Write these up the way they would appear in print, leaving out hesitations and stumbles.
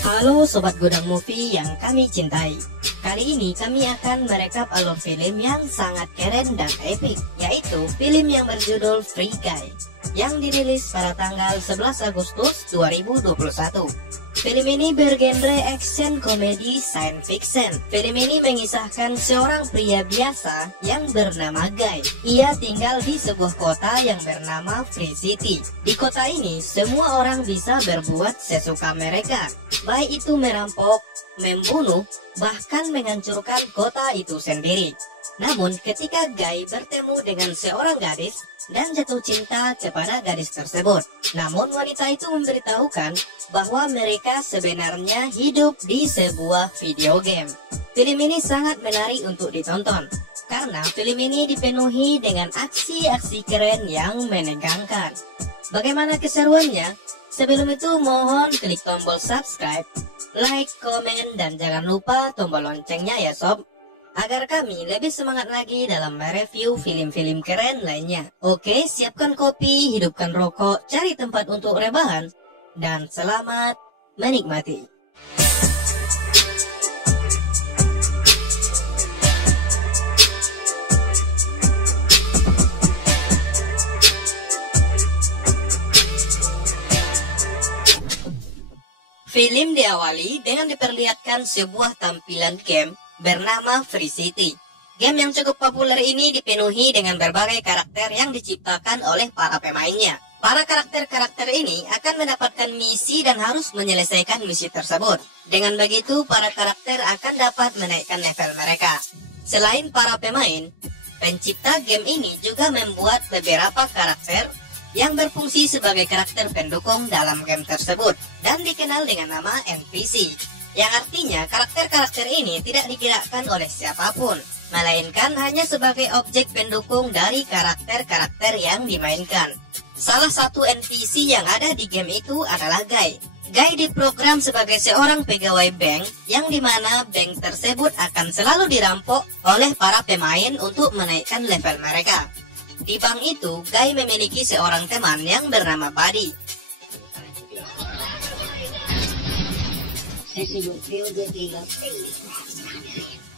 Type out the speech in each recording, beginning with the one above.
Halo Sobat Gudang Movie yang kami cintai. Kali ini kami akan merekap alur film yang sangat keren dan epik, yaitu film yang berjudul Free Guy, yang dirilis pada tanggal 11 Agustus 2021. Film ini bergenre action, komedi, science fiction. Film ini mengisahkan seorang pria biasa yang bernama Guy. Ia tinggal di sebuah kota yang bernama Free City. Di kota ini, semua orang bisa berbuat sesuka mereka, baik itu merampok, membunuh, bahkan menghancurkan kota itu sendiri. Namun ketika Guy bertemu dengan seorang gadis dan jatuh cinta kepada gadis tersebut, namun wanita itu memberitahukan bahwa mereka sebenarnya hidup di sebuah video game. Film ini sangat menarik untuk ditonton, karena film ini dipenuhi dengan aksi-aksi keren yang menegangkan. Bagaimana keseruannya? Sebelum itu mohon klik tombol subscribe, like, komen, dan jangan lupa tombol loncengnya ya sob, agar kami lebih semangat lagi dalam mereview film-film keren lainnya. Oke, siapkan kopi, hidupkan rokok, cari tempat untuk rebahan, dan selamat menikmati. Film diawali dengan diperlihatkan sebuah tampilan game bernama Free City. Game yang cukup populer ini dipenuhi dengan berbagai karakter yang diciptakan oleh para pemainnya. Para karakter-karakter ini akan mendapatkan misi dan harus menyelesaikan misi tersebut. Dengan begitu, para karakter akan dapat menaikkan level mereka. Selain para pemain, pencipta game ini juga membuat beberapa karakter yang berfungsi sebagai karakter pendukung dalam game tersebut dan dikenal dengan nama NPC, yang artinya karakter-karakter ini tidak digerakkan oleh siapapun, melainkan hanya sebagai objek pendukung dari karakter-karakter yang dimainkan. Salah satu NPC yang ada di game itu adalah Guy. Guy diprogram sebagai seorang pegawai bank, yang dimana bank tersebut akan selalu dirampok oleh para pemain untuk menaikkan level mereka. Di bank itu, Guy memiliki seorang teman yang bernama Buddy.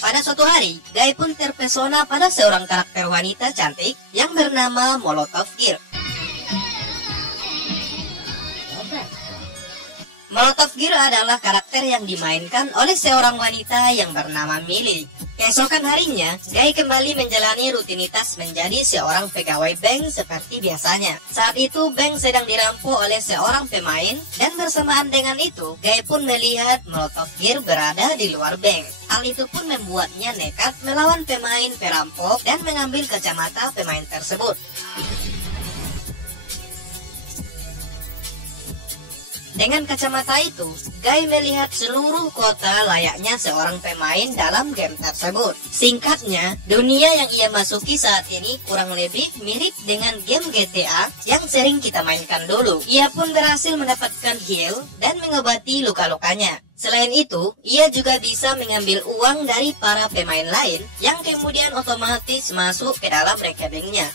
Pada suatu hari, Guy pun terpesona pada seorang karakter wanita cantik yang bernama Molotov Girl. Molotov Girl adalah karakter yang dimainkan oleh seorang wanita yang bernama Millie. Keesokan harinya, Guy kembali menjalani rutinitas menjadi seorang pegawai bank seperti biasanya. Saat itu, bank sedang dirampok oleh seorang pemain, dan bersamaan dengan itu, Guy pun melihat Molotov Girl berada di luar bank. Hal itu pun membuatnya nekat melawan pemain perampok dan mengambil kacamata pemain tersebut. Dengan kacamata itu, Guy melihat seluruh kota layaknya seorang pemain dalam game tersebut. Singkatnya, dunia yang ia masuki saat ini kurang lebih mirip dengan game GTA yang sering kita mainkan dulu. Ia pun berhasil mendapatkan heal dan mengobati luka-lukanya. Selain itu, ia juga bisa mengambil uang dari para pemain lain yang kemudian otomatis masuk ke dalam rekeningnya.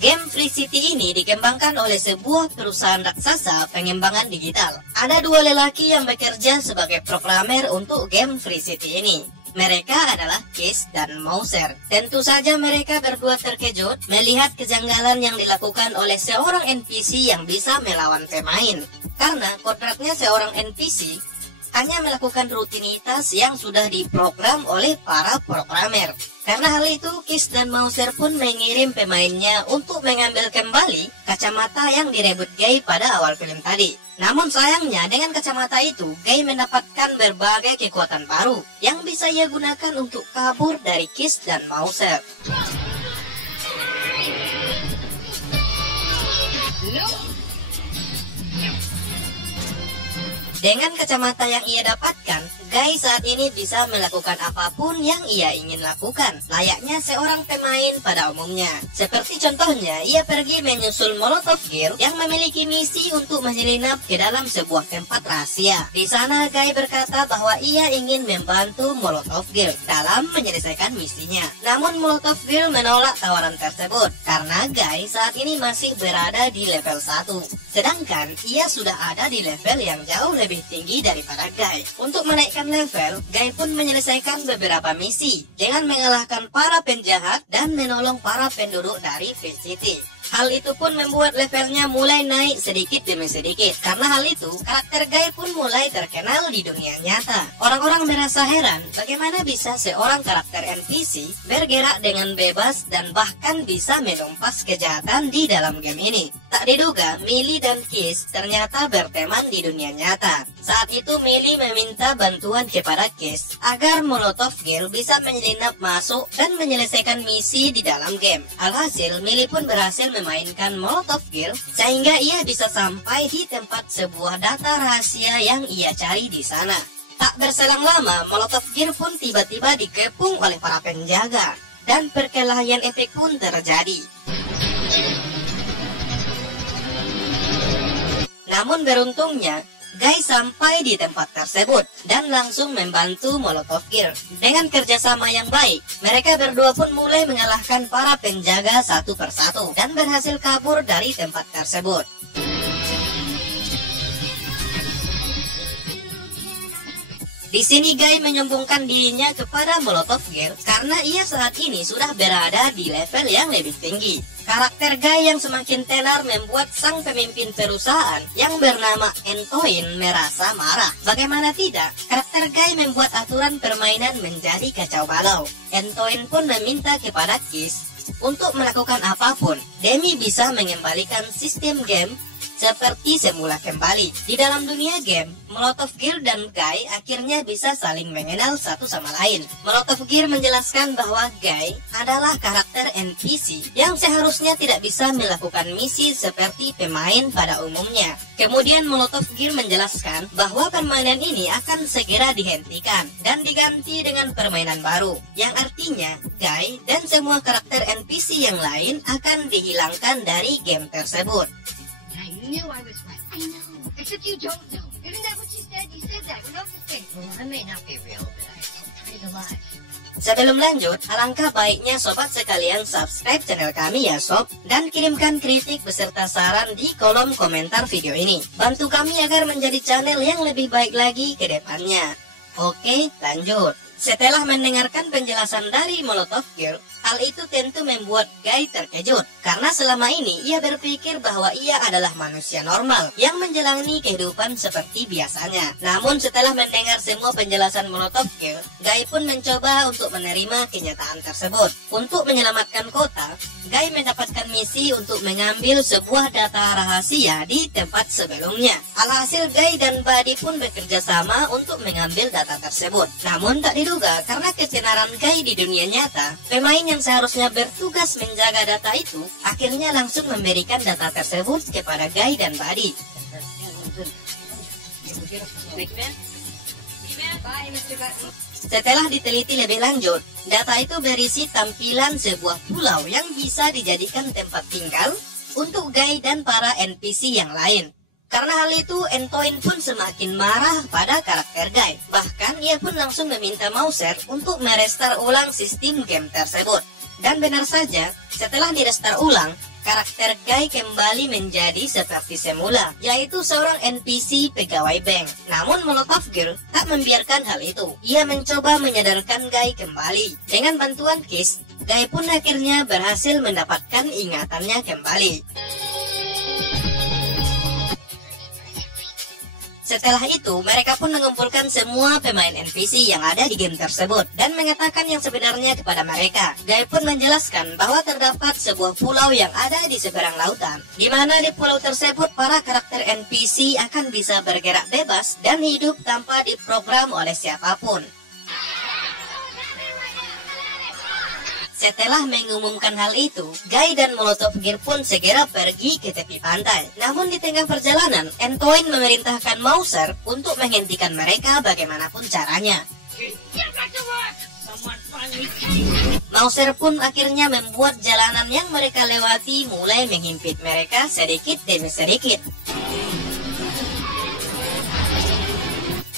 Game Free City ini dikembangkan oleh sebuah perusahaan raksasa pengembangan digital. Ada dua lelaki yang bekerja sebagai programmer untuk game Free City ini. Mereka adalah Kiss dan Mouser. Tentu saja mereka berdua terkejut melihat kejanggalan yang dilakukan oleh seorang NPC yang bisa melawan pemain. Karena kodratnya seorang NPC hanya melakukan rutinitas yang sudah diprogram oleh para programmer. Karena hal itu, Kiss dan Mouser pun mengirim pemainnya untuk mengambil kembali kacamata yang direbut Guy pada awal film tadi. Namun sayangnya, dengan kacamata itu, Guy mendapatkan berbagai kekuatan baru yang bisa ia gunakan untuk kabur dari Kiss dan Mouser. Dengan kacamata yang ia dapatkan, Guy saat ini bisa melakukan apapun yang ia ingin lakukan, layaknya seorang pemain pada umumnya. Seperti contohnya, ia pergi menyusul Molotov Girl yang memiliki misi untuk menyelinap ke dalam sebuah tempat rahasia. Di sana, Guy berkata bahwa ia ingin membantu Molotov Girl dalam menyelesaikan misinya. Namun Molotov Girl menolak tawaran tersebut karena Guy saat ini masih berada di level 1. Sedangkan ia sudah ada di level yang jauh lebih tinggi daripada Guy. Untuk menaikkan level, Guy pun menyelesaikan beberapa misi dengan mengalahkan para penjahat dan menolong para penduduk dari Free City. Hal itu pun membuat levelnya mulai naik sedikit demi sedikit. Karena hal itu, karakter Guy pun mulai terkenal di dunia nyata. Orang-orang merasa heran bagaimana bisa seorang karakter NPC bergerak dengan bebas dan bahkan bisa menumpas kejahatan di dalam game ini. Tak diduga, Millie dan Kiss ternyata berteman di dunia nyata. Saat itu Millie meminta bantuan kepada Kiss agar Molotov Girl bisa menyelinap masuk dan menyelesaikan misi di dalam game. Alhasil, Millie pun berhasil memainkan Molotov Girl sehingga ia bisa sampai di tempat sebuah data rahasia yang ia cari di sana. Tak berselang lama, Molotov Girl pun tiba-tiba dikepung oleh para penjaga dan perkelahian epik pun terjadi. Namun beruntungnya, Guy sampai di tempat tersebut dan langsung membantu Molotov Girl. Dengan kerjasama yang baik, mereka berdua pun mulai mengalahkan para penjaga satu persatu dan berhasil kabur dari tempat tersebut. Di sini Guy menyombongkan dirinya kepada Molotov Girl karena ia saat ini sudah berada di level yang lebih tinggi. Karakter Guy yang semakin tenar membuat sang pemimpin perusahaan yang bernama Antoine merasa marah. Bagaimana tidak, karakter Guy membuat aturan permainan menjadi kacau balau. Antoine pun meminta kepada Kiss untuk melakukan apapun demi bisa mengembalikan sistem game seperti semula kembali. Di dalam dunia game, Molotov Girl dan Guy akhirnya bisa saling mengenal satu sama lain. Molotov Girl menjelaskan bahwa Guy adalah karakter NPC yang seharusnya tidak bisa melakukan misi seperti pemain pada umumnya. Kemudian Molotov Girl menjelaskan bahwa permainan ini akan segera dihentikan dan diganti dengan permainan baru, yang artinya Guy dan semua karakter NPC yang lain akan dihilangkan dari game tersebut. I knew I was right. I know. Except you don't know. Isn't that what you said? You said that. What else to say? Well, I may not be real, but I'm pretty alive. Sebelum lanjut, alangkah baiknya sobat sekalian subscribe channel kami ya sob, dan kirimkan kritik beserta saran di kolom komentar video ini. Bantu kami agar menjadi channel yang lebih baik lagi ke depannya. Oke, lanjut. Setelah mendengarkan penjelasan dari Molotov Girl, hal itu tentu membuat Guy terkejut. Karena selama ini ia berpikir bahwa ia adalah manusia normal yang menjalani kehidupan seperti biasanya. Namun setelah mendengar semua penjelasan Molotov Girl, Guy pun mencoba untuk menerima kenyataan tersebut. Untuk menyelamatkan kota, Guy mendapatkan misi untuk mengambil sebuah data rahasia di tempat sebelumnya. Alhasil Guy dan Buddy pun bekerja sama untuk mengambil data tersebut. Namun tak diduga, karena ketenaran Guy di dunia nyata, pemain yang seharusnya bertugas menjaga data itu akhirnya langsung memberikan data tersebut kepada Guy dan Buddy. Setelah diteliti lebih lanjut, data itu berisi tampilan sebuah pulau yang bisa dijadikan tempat tinggal untuk Guy dan para NPC yang lain. Karena hal itu, Antoine pun semakin marah pada karakter Guy. Bahkan ia pun langsung meminta Mauser untuk merestart ulang sistem game tersebut. Dan benar saja, setelah direstart ulang, karakter Guy kembali menjadi seperti semula, yaitu seorang NPC pegawai bank. Namun Molotov Girl tak membiarkan hal itu. Ia mencoba menyadarkan Guy kembali. Dengan bantuan Kiss, Guy pun akhirnya berhasil mendapatkan ingatannya kembali. Setelah itu, mereka pun mengumpulkan semua pemain NPC yang ada di game tersebut dan mengatakan yang sebenarnya kepada mereka. Guy pun menjelaskan bahwa terdapat sebuah pulau yang ada di seberang lautan, di mana di pulau tersebut para karakter NPC akan bisa bergerak bebas dan hidup tanpa diprogram oleh siapapun. Setelah mengumumkan hal itu, Guy dan Molotovgir pun segera pergi ke tepi pantai. Namun di tengah perjalanan, Antoine memerintahkan Mauser untuk menghentikan mereka bagaimanapun caranya. Mauser pun akhirnya membuat jalanan yang mereka lewati mulai menghimpit mereka sedikit demi sedikit.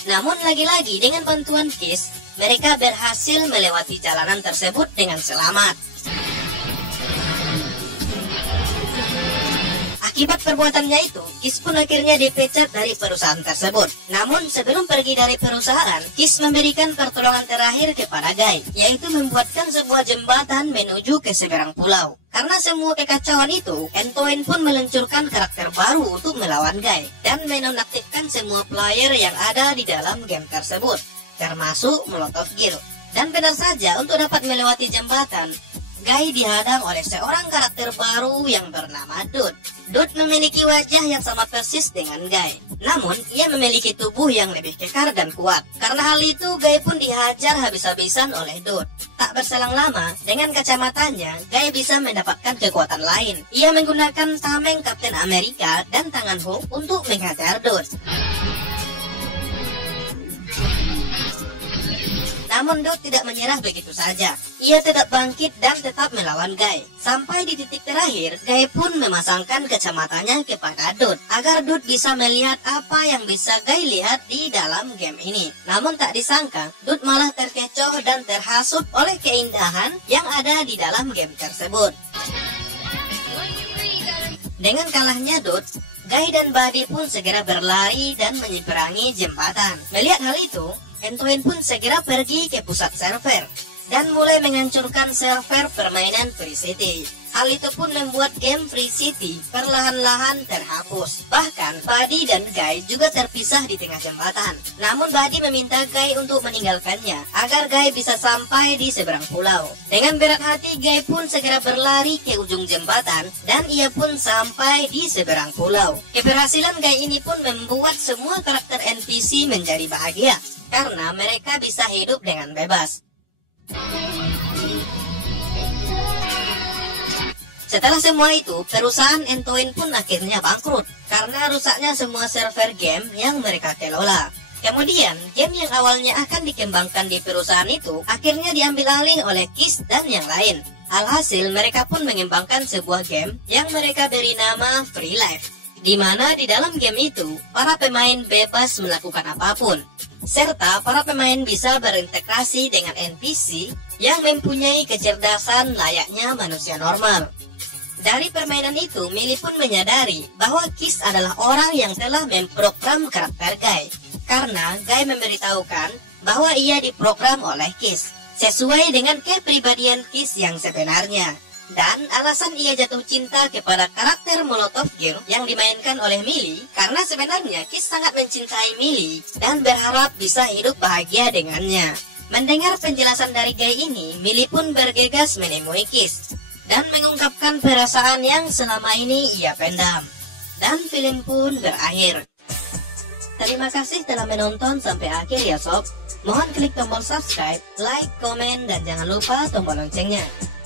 Namun lagi-lagi dengan bantuan Kiss, mereka berhasil melewati jalanan tersebut dengan selamat. Akibat perbuatannya itu, Kiss pun akhirnya dipecat dari perusahaan tersebut. Namun sebelum pergi dari perusahaan, Kiss memberikan pertolongan terakhir kepada Guy, yaitu membuatkan sebuah jembatan menuju ke seberang pulau. Karena semua kekacauan itu, Antoine pun meluncurkan karakter baru untuk melawan Guy dan menonaktifkan semua player yang ada di dalam game tersebut, termasuk Molotovgir. Dan benar saja, untuk dapat melewati jembatan, Guy dihadang oleh seorang karakter baru yang bernama Dude. Dude memiliki wajah yang sama persis dengan Guy. Namun, ia memiliki tubuh yang lebih kekar dan kuat. Karena hal itu, Guy pun dihajar habis-habisan oleh Dude. Tak berselang lama, dengan kacamatanya, Guy bisa mendapatkan kekuatan lain. Ia menggunakan tameng Kapten Amerika dan tangan Hulk untuk menghajar Dude. Namun Dude tidak menyerah begitu saja. Ia tetap bangkit dan tetap melawan Guy. Sampai di titik terakhir, Guy pun memasangkan kacamatanya kepada Dude agar Dude bisa melihat apa yang bisa Guy lihat di dalam game ini. Namun tak disangka, Dude malah terkecoh dan terhasut oleh keindahan yang ada di dalam game tersebut. Dengan kalahnya Dude, Guy dan Buddy pun segera berlari dan menyeberangi jembatan. Melihat hal itu, Antoine pun segera pergi ke pusat server dan mulai menghancurkan server permainan Free City. Hal itu pun membuat game Free City perlahan-lahan terhapus. Bahkan Buddy dan Guy juga terpisah di tengah jembatan. Namun Buddy meminta Guy untuk meninggalkannya agar Guy bisa sampai di seberang pulau. Dengan berat hati, Guy pun segera berlari ke ujung jembatan dan ia pun sampai di seberang pulau. Keberhasilan Guy ini pun membuat semua karakter NPC menjadi bahagia karena mereka bisa hidup dengan bebas. Setelah semua itu, perusahaan Antoine pun akhirnya bangkrut karena rusaknya semua server game yang mereka kelola. Kemudian, game yang awalnya akan dikembangkan di perusahaan itu akhirnya diambil alih oleh Kiss dan yang lain. Alhasil, mereka pun mengembangkan sebuah game yang mereka beri nama Free Life, di mana di dalam game itu, para pemain bebas melakukan apapun, serta para pemain bisa berintegrasi dengan NPC yang mempunyai kecerdasan layaknya manusia normal. Dari permainan itu, Millie pun menyadari bahwa Kiss adalah orang yang telah memprogram karakter Guy, karena Guy memberitahukan bahwa ia diprogram oleh Kiss, sesuai dengan kepribadian Kiss yang sebenarnya. Dan alasan ia jatuh cinta kepada karakter Molotovgir yang dimainkan oleh Millie, karena sebenarnya Kiss sangat mencintai Millie dan berharap bisa hidup bahagia dengannya. Mendengar penjelasan dari Guy ini, Millie pun bergegas menemui Kiss dan mengungkapkan perasaan yang selama ini ia pendam. Dan film pun berakhir. Terima kasih telah menonton sampai akhir ya sob. Mohon klik tombol subscribe, like, komen, dan jangan lupa tombol loncengnya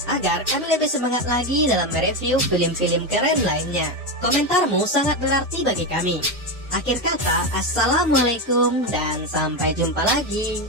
agar kami lebih semangat lagi dalam mereview film-film keren lainnya. Komentarmu sangat berarti bagi kami. Akhir kata, assalamualaikum dan sampai jumpa lagi.